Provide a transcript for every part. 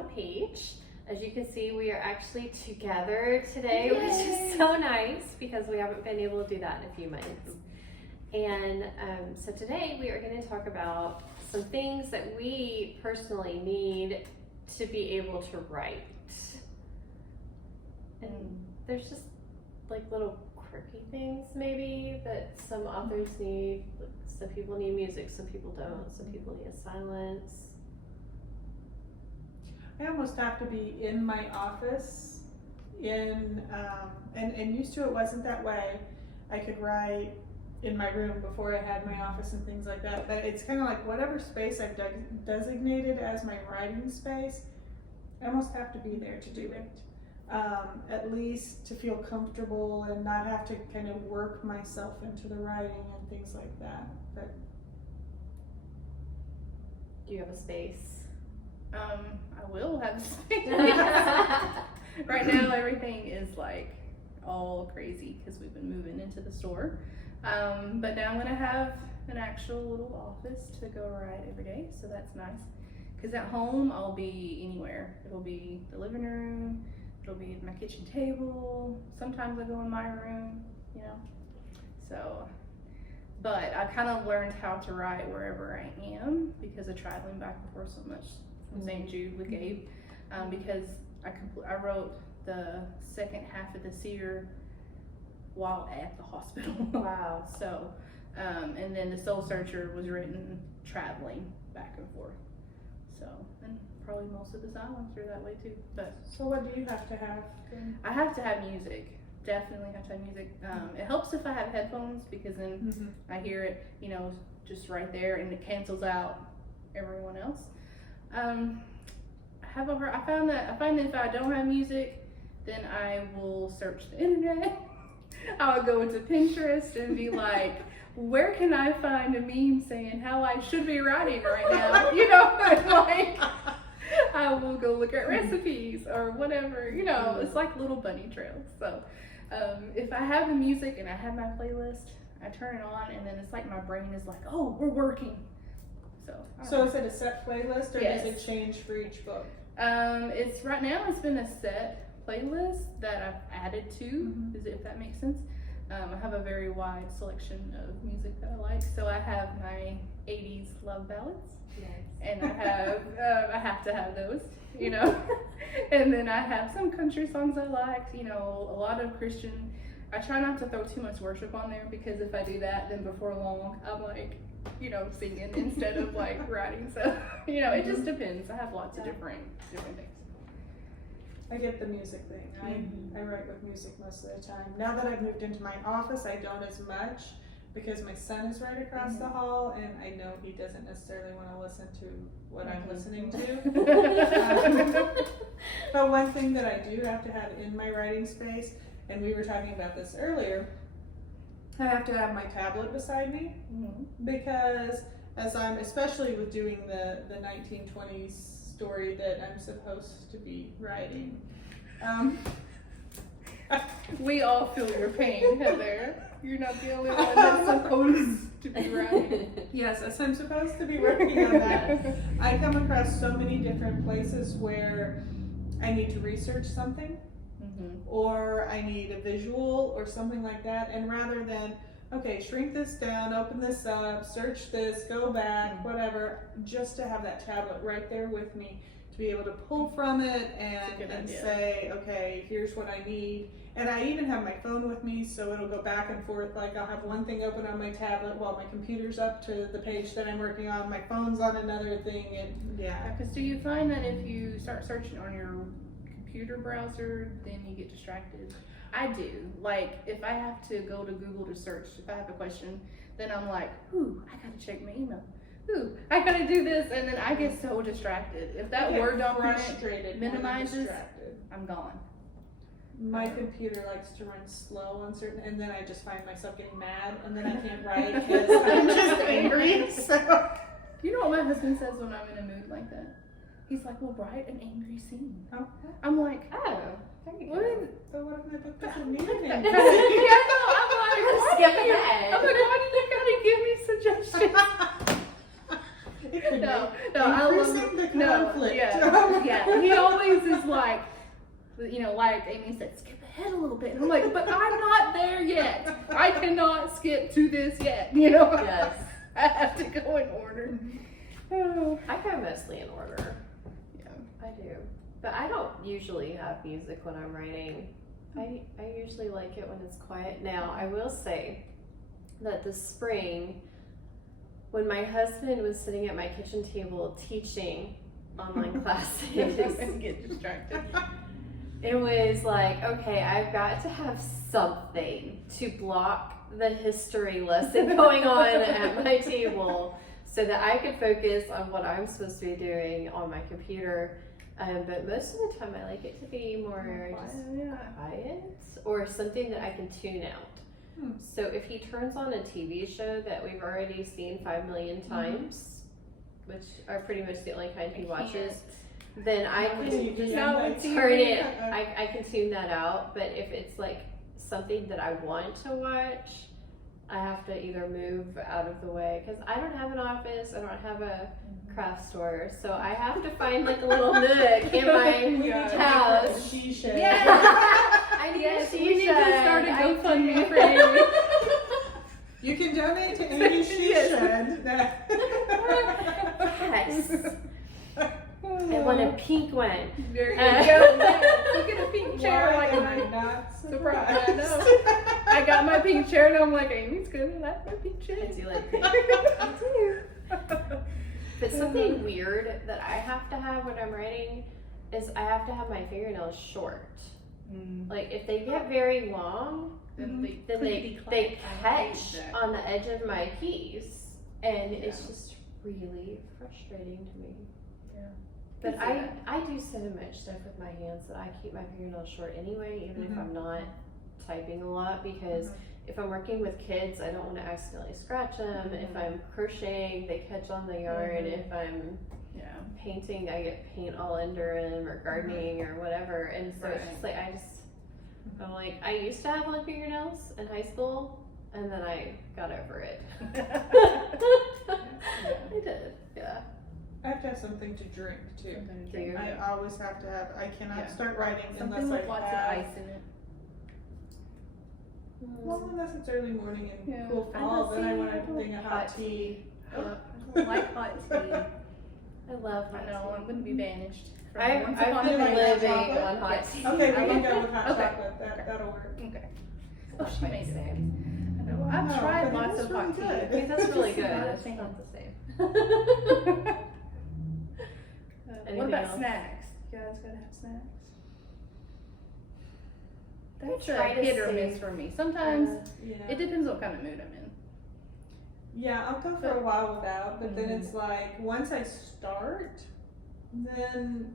on a page. As you can see, we are actually together today, Yay. which is so nice because we haven't been able to do that in a few months. And so today we are going to talk about some things that we personally need to be able to write. And there's just like little quirky things maybe that some authors need. Some people need music, some people don't. Some people need a silence. I almost have to be in my office and used to it wasn't that way. I could write in my room before I had my office and things like that, but it's kind of like whatever space I've designated as my writing space, I almost have to be there to do it. At least to feel comfortable and not have to kind of work myself into the writing and things like that. But Do you have a space? I will have space. Right now, everything is like all crazy because we've been moving into the store. But now I'm gonna have an actual little office to go write every day, so that's nice. Because at home, I'll be anywhere. It'll be the living room. It'll be at my kitchen table. Sometimes I go in my room, you know. So, but I kind of learned how to write wherever I am because of traveling back and forth so much from St. Jude with Gabe. Because I wrote the second half of this year while at the hospital. Wow. So, and then the Soul Searcher was written traveling back and forth. So, and probably most of the silence are that way too. But so what do you have to have? I have to have music. Definitely have to have music. It helps if I have headphones because then I hear it, you know, just right there, and it cancels out everyone else. I find that if I don't have music, then I will search the internet. I'll go into Pinterest and be like, where can I find a meme saying how I should be writing right now? You know, like I will go look at recipes or whatever, you know, it's like little bunny trails. So if I have the music and I have my playlist, I turn it on and then it's like my brain is like, oh, we're working. So is it a set playlist or Yes. does it change for each book? It's right now it's been a set playlist that I've added to, if that makes sense. I have a very wide selection of music that I like. So I have my 80s love ballads. Yes. And I have to have those, you know. And then I have some country songs I like, you know, a lot of Christian. I try not to throw too much worship on there because if I do that, then before long I'm like, you know, singing instead of like writing. So, you know, it just depends. I have lots of different things. I get the music thing. I write with music most of the time. Now that I've moved into my office, I don't as much because my son is right across the hall and I know he doesn't necessarily want to listen to what I'm listening to. But one thing that I do have to have in my writing space, and we were talking about this earlier, I have to have my tablet beside me because as I'm, especially with doing the 1920s story that I'm supposed to be writing. We all feel your pain, Heather. You're not the only one that's supposed to be writing. Yes, as I'm supposed to be working on that, I come across so many different places where I need to research something or I need a visual or something like that, and rather than okay, shrink this down, open this up, search this, go back, whatever, just to have that tablet right there with me to be able to pull from it and say, okay, here's what I need. And I even have my phone with me, so it'll go back and forth. Like I'll have one thing open on my tablet while my computer's up to the page that I'm working on, my phone's on another thing, and Because do you find that if you start searching on your computer browser, then you get distracted? I do. Like, if I have to go to Google to search, if I have a question, then I'm like, ooh, I gotta check my email. Ooh, I gotta do this, and then I get so distracted. If that Word document minimizes, I'm gone. My computer likes to run slow on certain, and then I just find myself getting mad, and then I can't write because I'm just angry. So, you know what my husband says when I'm in a mood like that? He's like, well, write an angry scene. Okay. I'm like, Oh, there you What go. is, so what if the book doesn't need an yeah, angry? no, I'm like, why Skip do you- ahead. I'm like, why do you gotta give me suggestions? It could No, be I love increasing the no, conflict. yeah. He right. Amy said, skip ahead a little bit. And I'm like, but I'm not there yet. I cannot skip to this yet. You know? Yes. I have to go in order. Oh. I go mostly in order. Yeah. I do. But I don't usually have music when I'm writing. I usually like it when it's quiet. Now, I will say that this spring, when my husband was sitting at my kitchen table teaching online classes, Get distracted. it was like, okay, I've got to have something to block the history lesson going on at my table so that I could focus on what I'm supposed to be doing on my computer. But most of the time I like it to be more just quiet or something that I can tune out. So if he turns on a TV show that we've already seen 5 million times, which are pretty much the only kind he watches, then I can turn it, I can tune that out. But if it's like something that I want to watch, I have to either move out of the way because I don't have an office, I don't have a craft store, so I have to find like a little nook in my house. She should. Yeah. I need Yes, a we need to start a GoFundMe for Amy. You can donate to Amy She Yes. Should. Yes. I want a pink one. There you go. Look at a pink chair. Why Like am I mine. not Surprised. surprised? I know. I got my pink chair and I'm like, Amy's gonna like my pink chair. I do like pink. I do. But something weird that I have to have when I'm writing is I have to have my fingernails short. Like if they get very long, then they catch on the edge of my piece, and it's just really frustrating to me. Yeah. But I do so much stuff with my hands that I keep my fingernails short anyway, even if I'm not typing a lot, because if I'm working with kids, I don't want to accidentally scratch them. If I'm crocheting, they catch on the yarn. If I'm painting, I get paint all under them, or gardening or whatever. And so it's just like I'm like, I used to have long fingernails in high school, and then I got over it. I did, yeah. I have to have something to drink too. Do you? I always have to have. I cannot start writing Something unless with I lots have. of ice in it. Well, unless it's early morning and Yeah. cool I fall, don't then I see want a hot thing of hot tea. I don't like hot tea. I love hot I know, tea. I'm gonna be banished. from I've Once been Upon a Time. living chocolate? on hot Yes. tea. Okay, we I can love- go with hot okay. chocolate. That'll work. Okay. Not Oh, she quite made the it. same. I know. Wow, I've tried but it lots is of hot really tea. good. Okay, that's really good. Not a It's fan. not the same. What Anything about else? snacks? You guys gotta have snacks. I That's try a to hit or save, miss for me. Sometimes Yeah. it depends what kind of mood I'm in. Yeah, I'll go for a while without, but then it's like once I start, then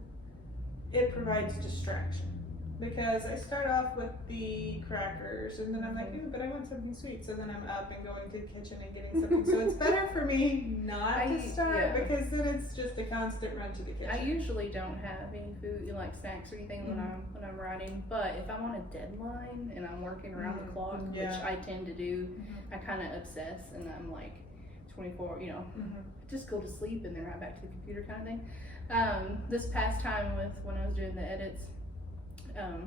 it provides distraction. Because I start off with the crackers and then I'm like, ooh, but I want something sweet. So then I'm up and going to the kitchen and getting something. So it's better for me not to start because then it's just a constant run to the kitchen. I usually don't have any food, like snacks or anything when I'm writing. But if I'm on a deadline and I'm working around the clock, which I tend to do, I kind of obsess and I'm like 24, just go to sleep and then right back to the computer kind of thing. This past time when I was doing the edits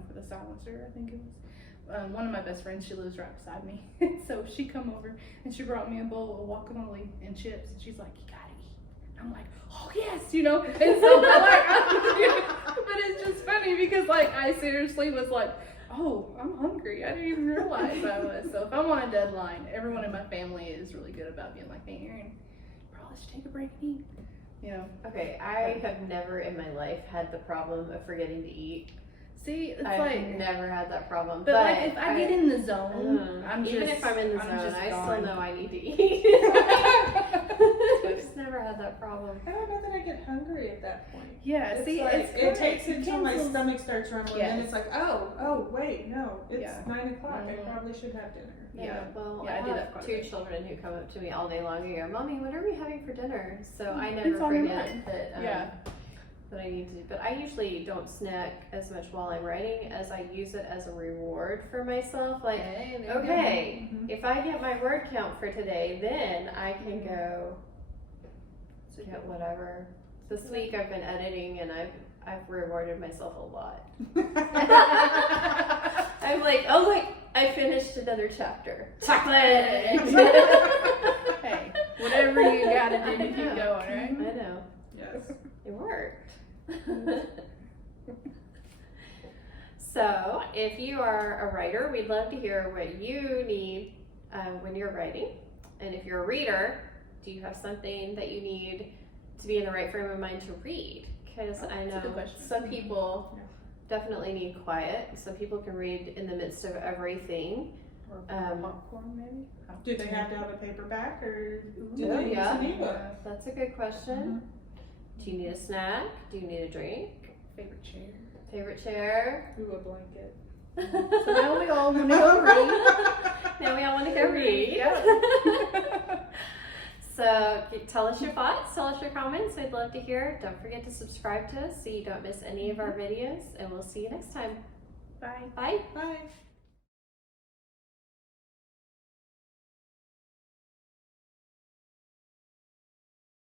for the silencer, I think it was, one of my best friends, she lives right beside me. So she come over and she brought me a bowl of guacamole and chips and she's like, you gotta eat. And I'm like, oh yes, and so but it's just funny because like I seriously was like, oh, I'm hungry. I didn't even realize I was. So if I'm on a deadline, everyone in my family is really good about being like, hey Erin, probably should take a break and eat. Okay, I have never in my life had the problem of forgetting to eat. See, it's I've never had that problem. But like if I get in the zone, even if I'm in the I'm zone, just I gone. still know I need to eat. I've just never had that problem. I don't know that I get hungry at that point. Yeah, It's see, like, it's it takes until my cancels- stomach starts rumbling, and Yes. it's like, oh, wait, no, it's Yeah. 9 o'clock. I Mhm. probably should have dinner. Yeah. Well, Yeah, I I do have that quite a 2 bit. children who come up to me all day long and go, Mommy, what are we having for dinner? So I never It's on your forget mind. that, that I need to. But I usually don't snack as much while I'm writing as I use it as a reward for myself. Like, okay, if I get my word count for today, then I can go get whatever. This week I've been editing and I've rewarded myself a lot. I'm like, oh look, I finished another chapter. Chocolate! Hey, whatever you gotta do to keep going, right? I know. Yes. It worked. So, if you are a writer, we'd love to hear what you need when you're writing. And if you're a reader, do you have something that you need to be in the right frame of mind to read? Because I That's a know good question. some people Yeah. definitely need quiet. Some people can read in the midst of everything. Or popcorn, maybe? Do they have to have a paperback or do Oh, they use yeah. an ebook? That's a good question. Do you need a snack? Do you need a drink? Favorite chair. Favorite chair? Ooh, a blanket. So now we all want to go read. Now we all want to go read. Yeah. So tell us your thoughts, tell us your comments. We'd love to hear. Don't forget to subscribe to us so you don't miss any of our videos. And we'll see you next time. Bye. Bye. Bye.